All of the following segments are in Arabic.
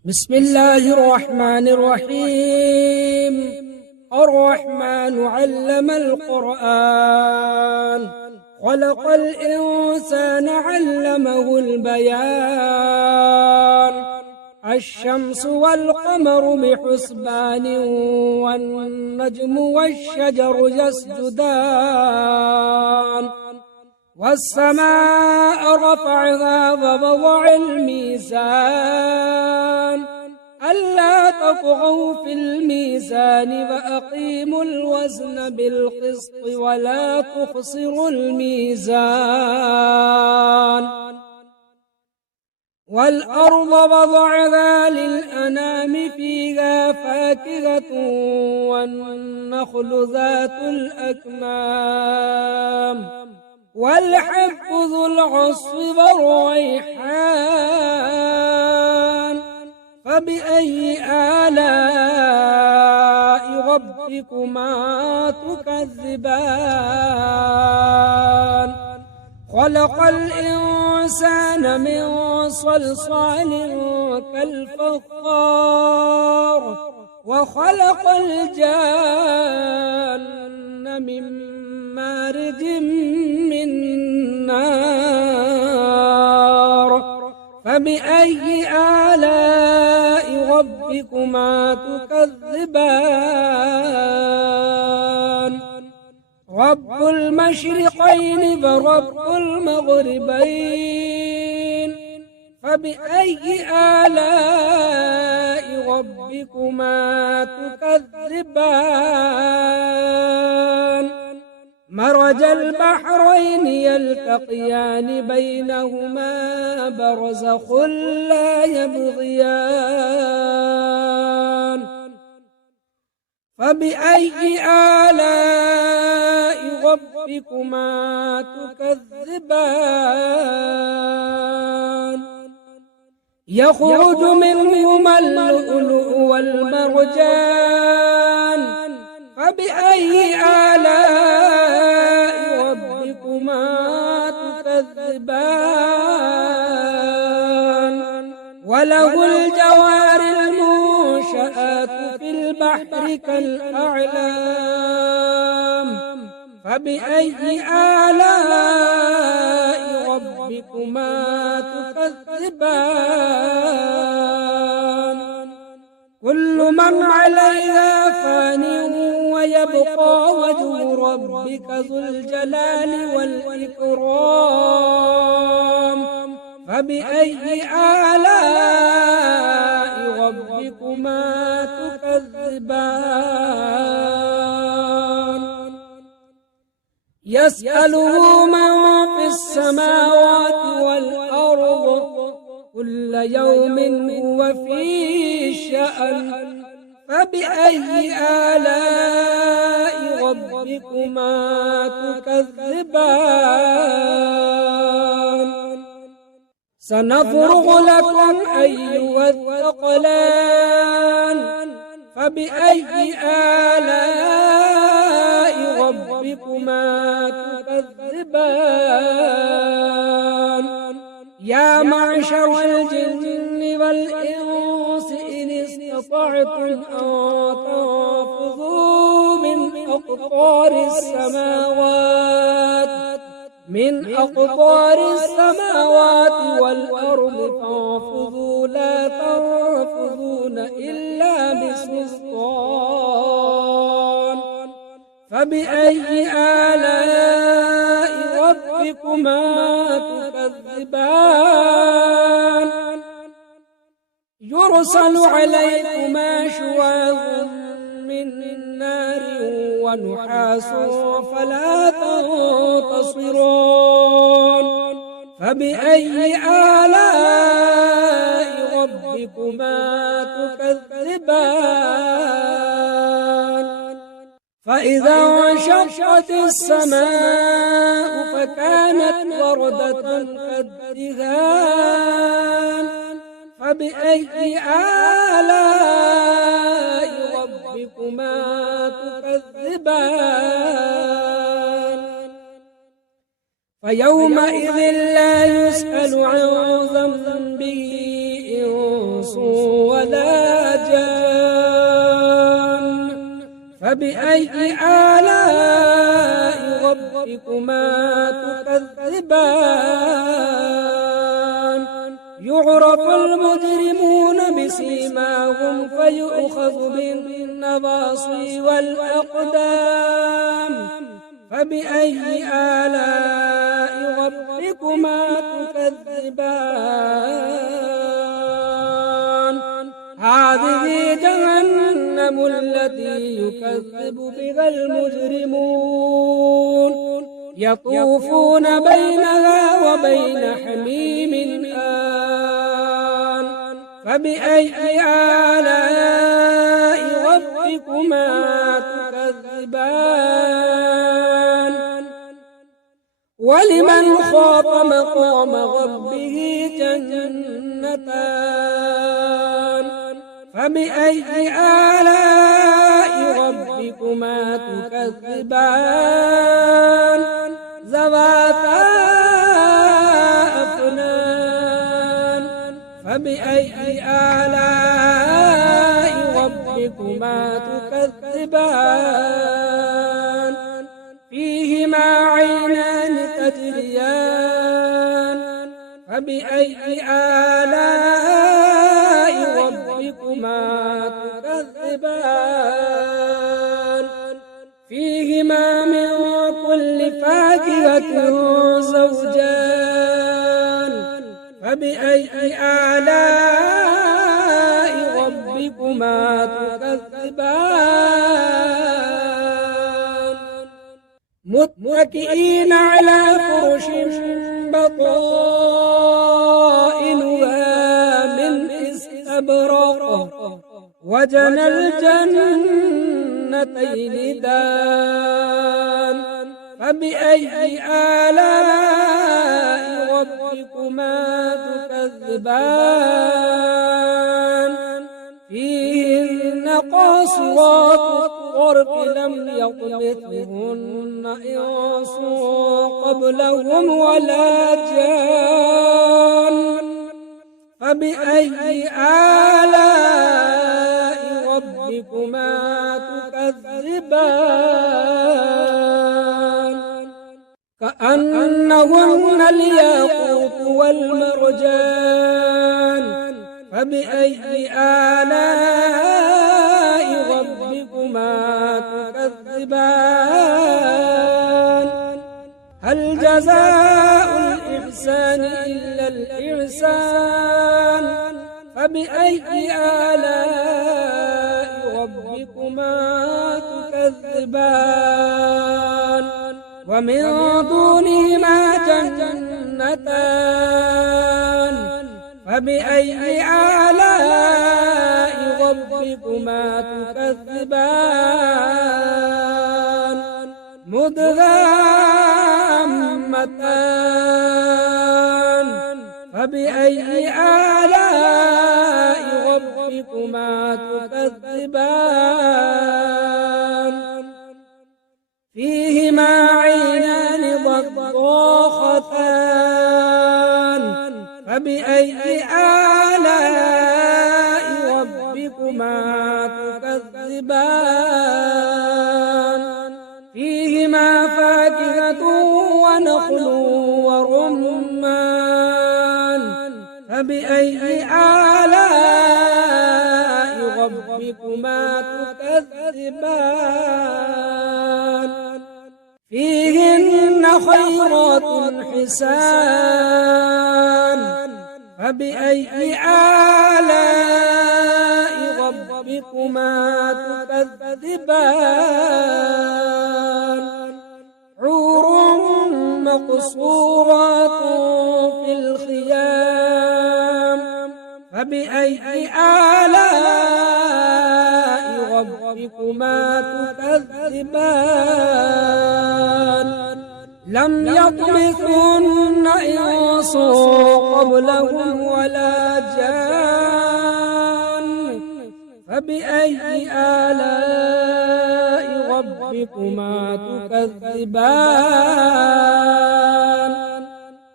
بسم الله الرحمن الرحيم. الرحمن علم القرآن، خلق الإنسان علمه البيان. الشمس والقمر بحسبان، والنجم والشجر يسجدان. والسماء رفعها ووضع الميزان، ألا تطغوا في الميزان وأقيموا الوزن بالقسط ولا تخسروا الميزان. والأرض وضعها للأنام، فيها فاكهة والنخل ذات الأكمام، والحب ذو العصف والريحان. فبأي آلاء ربكما تكذبان؟ خلق الإنسان من صلصال كالفخار، وخلق الجان من مارج من نار. فبأي آلاء ربكما تكذبان؟ رب المشرقين ورب المغربين، فبأي آلاء ربكما تكذبان؟ مرج البحرين يلتقيان، بينهما برزخ لا يبغيان. فبأي آلاء ربكما تكذبان؟ يخرج منهما اللؤلؤ والمرجان، فبأي آلاء ربكما تكذبان؟ وله الجوار المنشآت في البحر كالأعلام، فبأي آلاء ربكما تكذبان؟ كل من عليها فان، ويبقى وجه ربك ذو الجلال والإكرام. فبأي آلاء ربكما تكذبان؟ يسأله من في السماوات والأرض، كل يوم هو في شأن. فبأي آلاء ربكما تكذبان؟ سنفرغ لكم أيها الثقلان، فبأي آلاء ربكما تكذبان؟ يا معشر الجن والإنس إن استطعتم أن تنفذوا من أقطار السماوات والأرض، فانفذوا لا تنفذون إلا بسلطان. فبأي آلاء ربكما تكذبان؟ يرسل عليكما شواظ من نار ونحاس فلا تنتصران. فبأي آلاء ربكما تكذبان؟ فإذا انشقت السماء فكانت وردة كالدهان. فبأي آلاء ربكما تكذبان؟ فيومئذ لا يسأل عن ذنبه إنس ولا جان فبأي آلاء ربكما تكذبان يعرف المجرمون بسيماهم فيؤخذ بالنواصي والأقدام فبأي آلاء ربكما تكذبان هذه جهنم التي يكذب بها المجرمون يطوفون بينها وبين حميم آن فبأي آلاء ربكما تكذبان ولمن خاف مقام ربه جنتان فبأي آلاء ربكما تكذبان ذواتا أفنان فبأي آلاء ربكما تكذبان فيهما عينان تجريان فبأي آلاء ربكما تكذبان فيهما من كل فاكهة زوجان فبأي آلاء ربكما تكذبان متكئين على فرش بطائنها من استبرق وجنى الجنتين دان فبأي آلاء ربكما تكذبان فيهن قاصرات الطرف لم يطمثهن إنس قبلهم ولا جان فبأي آلاء ربكما تكذبان كأنهن الياقوت والمرجان فبأي آلاء ربكما تكذبان هل جزاء الإحسان إلا الإحسان فبأي آلاء ربكما تكذبان ومن دونهما جنتان فبأي آلاء ربكما تكذبان مدغامتان فبأي آلاء ربكما تكذبان فيهما عينان ضاختان فبأي آلاء ربكما تكذبان فيهما فاكهة ونخل ورمان فبأي آلاء ربكما تكذبان فيهن خيرات حسان فبأي آلاء ربكما تكذبان حور مقصورات في الخيام فبأي آلاء ربكما تكذبان لم يطمثهن إنس قبلهم ولا جان فبأي آلاء ربكما تكذبان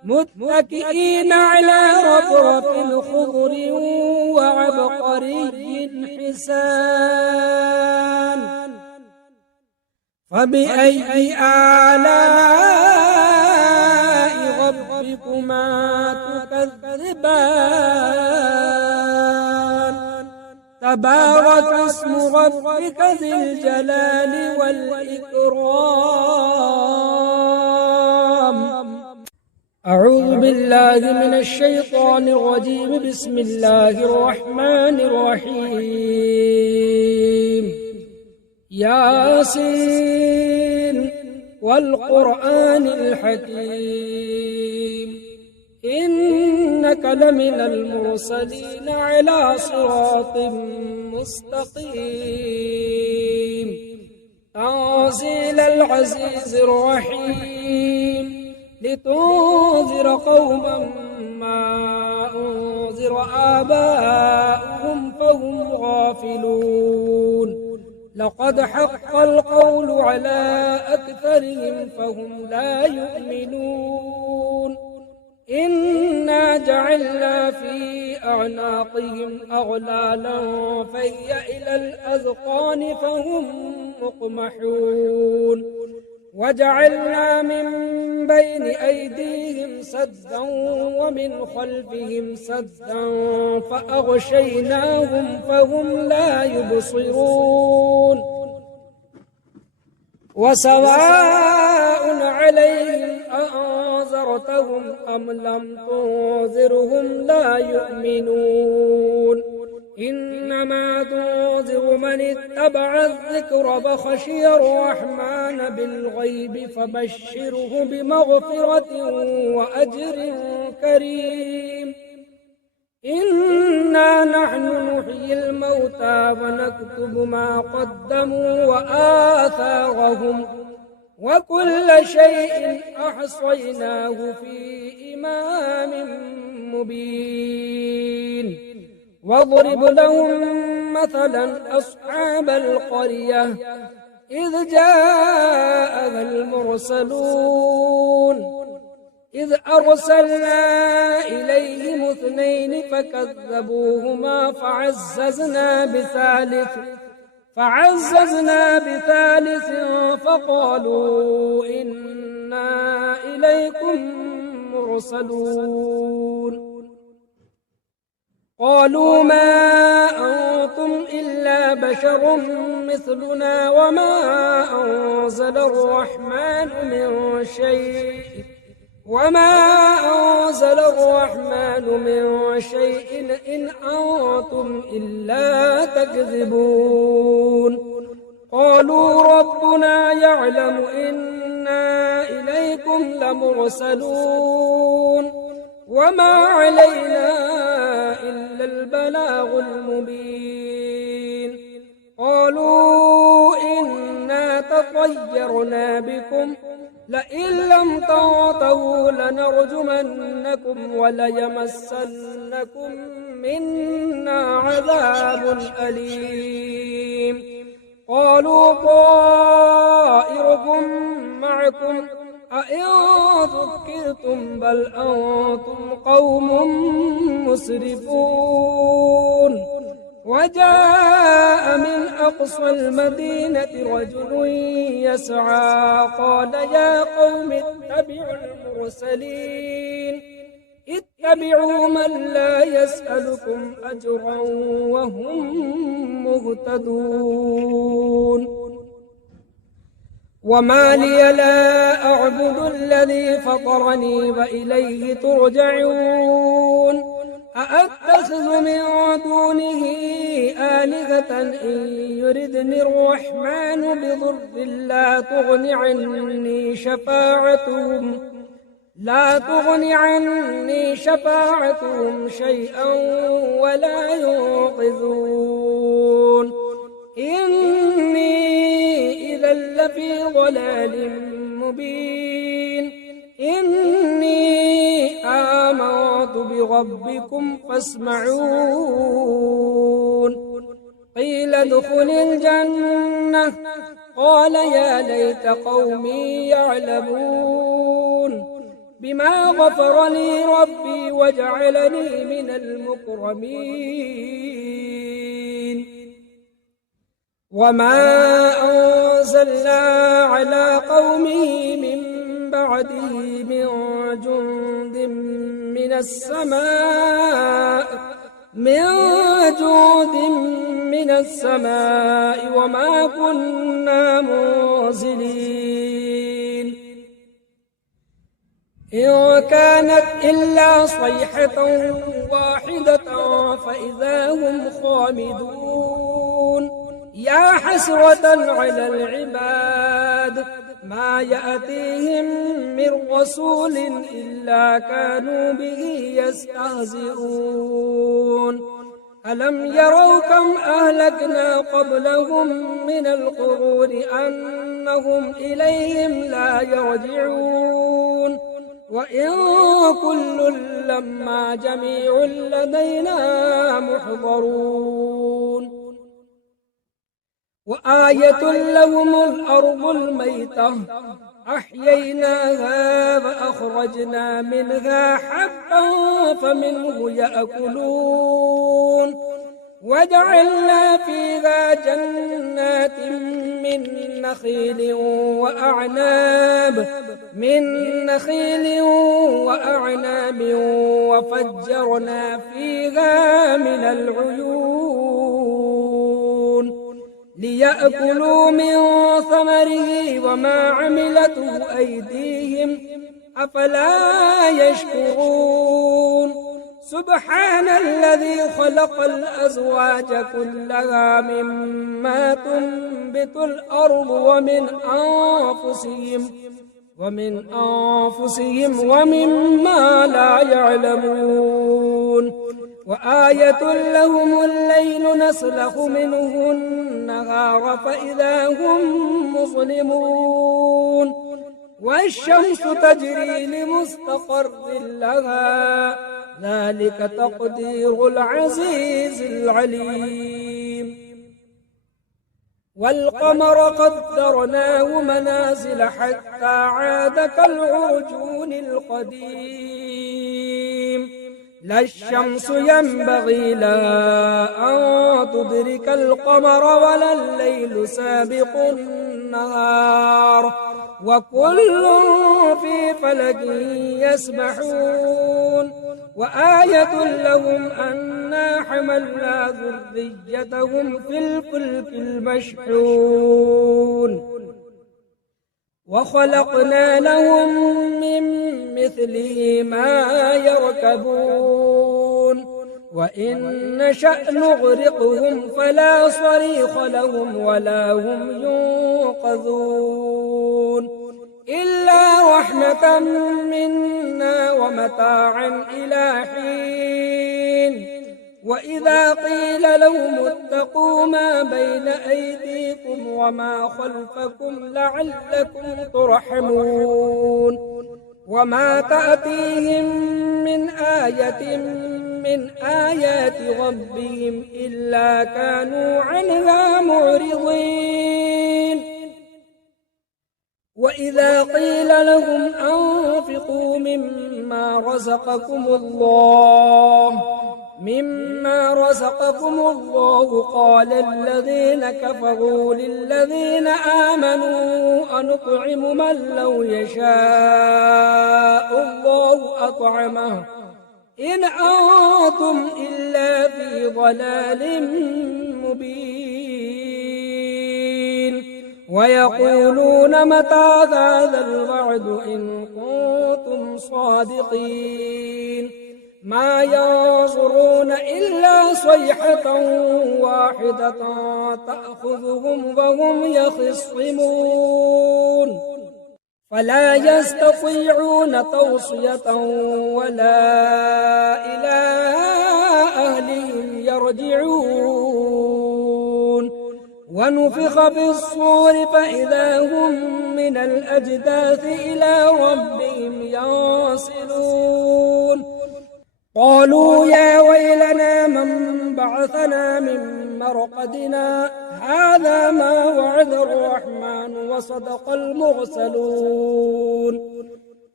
متكئين على رفرف خضر وعبقري حسان فبأي آلاء ربكما تكذبان تبارك اسم ربك ذي الجلال والإكرام أعوذ بالله من الشيطان الرجيم بسم الله الرحمن الرحيم ياسين والقرآن الحكيم إنك لمن المرسلين على صراط مستقيم تنزيل العزيز الرحيم لتنذر قوما ما أنذر آباؤهم فهم غافلون لقد حق القول على أكثرهم فهم لا يؤمنون إنا جعلنا في أعناقهم أغلالا فهي إلى الأذقان فهم مقمحون وجعلنا من بين أيديهم سدا ومن خلفهم سدا فأغشيناهم فهم لا يبصرون وسواء عليهم أأنذرتهم أم لم تنذرهم لا يؤمنون إنما تنذر من اتبع الذكر فخشي الرحمن بالغيب فبشره بمغفرة وأجر كريم إنا نحن نحيي الموتى ونكتب ما قدموا وآثارهم وكل شيء أحصيناه في إمام مبين واضرب لهم مثلا أصحاب القرية إذ جاءها المرسلون إذ أرسلنا إليهم اثنين فكذبوهما فعززنا بثالث فقالوا إنا إليكم مرسلون قالوا ما أنتم إلا بشر مثلنا وما أنزل الرحمن من شيء إن أنتم إلا تكذبون قالوا ربنا يعلم إنا إليكم لمرسلون وما علينا إلا البلاغ المبين قالوا إنا تطيرنا بكم لئن لم تنتهوا لنرجمنكم وليمسنكم منا عذاب أليم قالوا طائركم معكم أئن ذكرتم بل أنتم قوم مسرفون وجاء من أقصى المدينة رجل يسعى قال يا قوم اتبعوا المرسلين اتبعوا من لا يسألكم أجرا وهم مهتدون وما لي لا أعبد الذي فطرني وإليه ترجعون أأتخذ من دونه آلهة إن يردني الرحمن بضر لا تغن عني شفاعتهم شيئا ولا ينقذون إني إذا لفي ضلال مبين إني آمنت بربكم فاسمعون قيل ادخل الجنة قال يا ليت قومي يعلمون بما غفر لي ربي وجعلني من المكرمين وما أنزلنا على قومه من بعده من جند من السماء وما كنا منزلين إن كانت إلا صيحة واحدة فإذا هم خامدون يا حسرة على العباد ما يأتيهم من رسول إلا كانوا به يستهزئون ألم يروا كم أهلكنا قبلهم من القرون أنهم إليهم لا يرجعون وإن كل لما جميع لدينا محضرون وآية لهم الأرض الميتة أحييناها فأخرجنا منها حبا فمنه يأكلون وجعلنا فيها جنات من نخيل وأعناب وفجرنا فيها من العيون ليأكلوا من ثمره وما عملته أيديهم أفلا يشكرون سبحان الذي خلق الأزواج كلها مما تنبت الأرض ومن أنفسهم ومما لا يعلمون وآية لهم الليل نسلخ منه النهار فإذا هم مظلمون والشمس تجري لمستقر لها ذلك تقدير العزيز العليم والقمر قدرناه منازل حتى عاد كالعرجون القديم لا الشمس ينبغي لها أن تدرك القمر ولا الليل سابق النهار وكل في فلك يسبحون وآية لهم أنا حملنا ذريتهم في الفلك المشحون وخلقنا لهم من مثله ما يركبون وإن نشأ نغرقهم فلا صريخ لهم ولا هم ينقذون إلا رحمة منا ومتاعا إلى حين وإذا قيل لهم اتقوا ما بين أيديكم وما خلفكم لعلكم ترحمون وما تأتيهم من آية من آيات ربهم إلا كانوا عنها معرضين وإذا قيل لهم أنفقوا مما رزقكم الله قال الذين كفروا للذين آمنوا أنطعم من لو يشاء الله أطعمه إن أنتم إلا في ضلال مبين ويقولون متى هذا الوعد إن كنتم صادقين ما ينظرون إلا صيحة واحدة تأخذهم وهم يخصمون فلا يستطيعون توصية ولا إلى أهلهم يرجعون ونفخ في الصور فإذا هم من الأجداث إلى ربهم ينسلون قالوا يا ويلنا من بعثنا من مرقدنا هذا ما وعد الرحمن وصدق المرسلون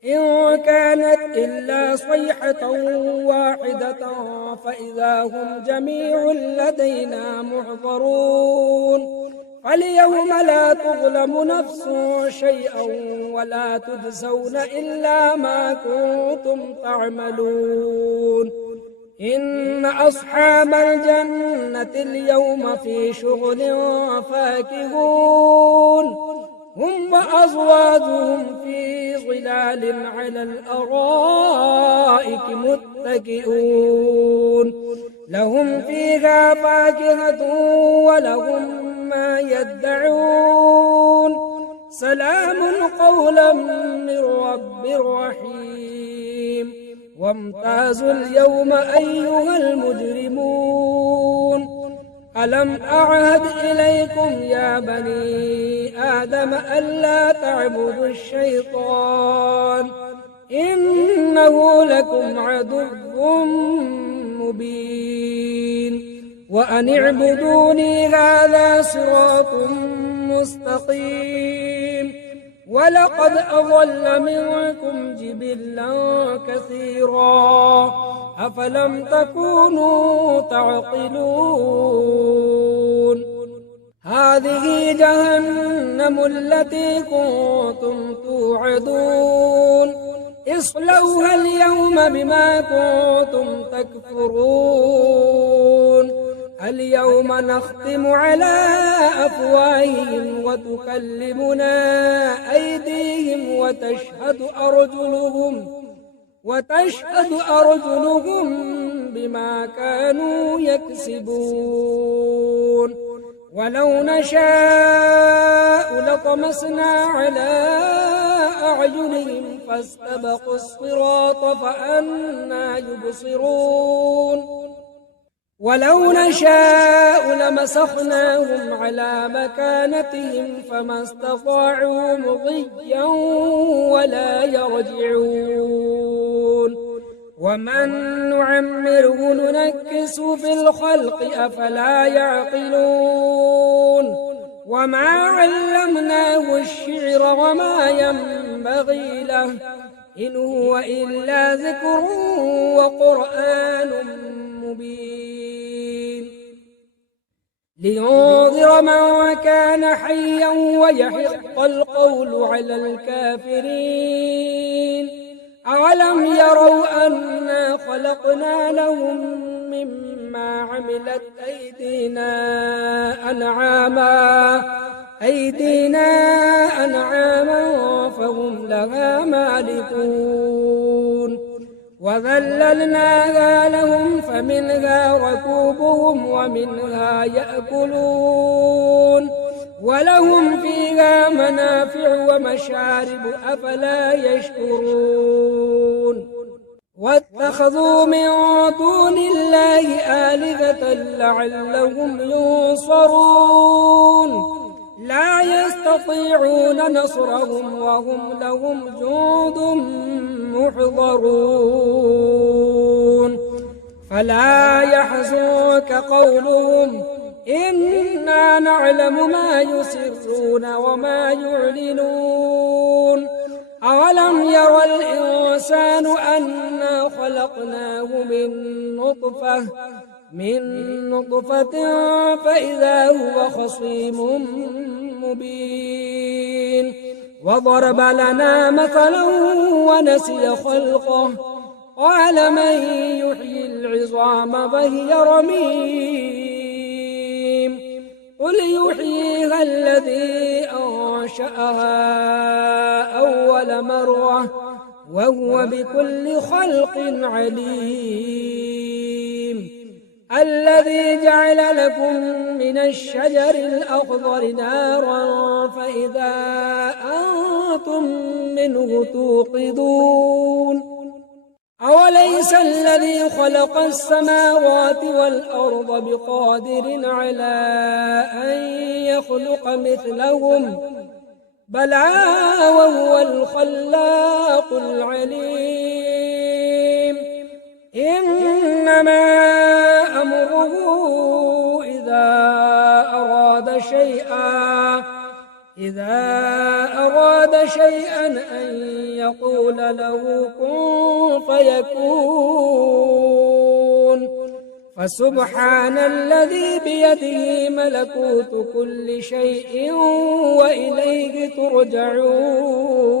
إن كانت إلا صيحة واحدة فإذا هم جميع لدينا محضرون فاليوم لا تظلم نفس شيئا ولا تجزون إلا ما كنتم تعملون إن أصحاب الجنة اليوم في شغل فاكهون هم وأزواجهم في ظلال على الأرائك متكئون لهم فيها فاكهة ولهم ما يدعون سلام قولا من رب رحيم وامتازوا اليوم أيها المجرمون ألم أعهد إليكم يا بني آدم ألا تعبدوا الشيطان إنه لكم عدو مبين وأن اعبدوني هذا صراط مستقيم ولقد أضل منكم جبلا كثيرا أفلم تكونوا تعقلون هذه جهنم التي كنتم توعدون اصلوها اليوم بما كنتم تكفرون اليوم نختم على أفواههم وتكلمنا أيديهم وتشهد أرجلهم بما كانوا يكسبون ولو نشاء لطمسنا على أعينهم فاستبقوا الصراط فأنى يبصرون ولو نشاء لمسخناهم على مكانتهم فما استطاعوا مضيا ولا يرجعون ومن نعمره ننكس في الخلق أفلا يعقلون وما علمناه الشعر وما ينبغي له إن هو إلا ذكر وقرآن مبين لينذر من كان حيا ويحق القول على الكافرين أولم يروا أنا خلقنا لهم مما عملت أيدينا أنعاما فهم لها مالكون وذللناها لهم فمنها ركوبهم ومنها يأكلون ولهم فيها منافع ومشارب أفلا يشكرون واتخذوا من دون الله آلهة لعلهم ينصرون لا يستطيعون نصرهم وهم لهم جند محضرون فلا يحزنك قولهم إنا نعلم ما يسرون وما يعلنون أولم ير الإنسان أنا خلقناه من نطفة فإذا هو خصيم مبين وضرب لنا مثلا ونسي خلقه قال من يحيي العظام وهي رميم قل يحييها الذي أنشأها أول مرة وهو بكل خلق عليم الذي جعل لكم من الشجر الأخضر نارا فإذا أنتم منه توقدون أوليس الذي خلق السماوات والأرض بقادر على أن يخلق مثلهم بلى وهو الخلاق العليم إنما أمره إذا أراد شيئا إذا أراد شيئا أن يقول له كن فيكون فسبحان الذي بيده ملكوت كل شيء وإليه ترجعون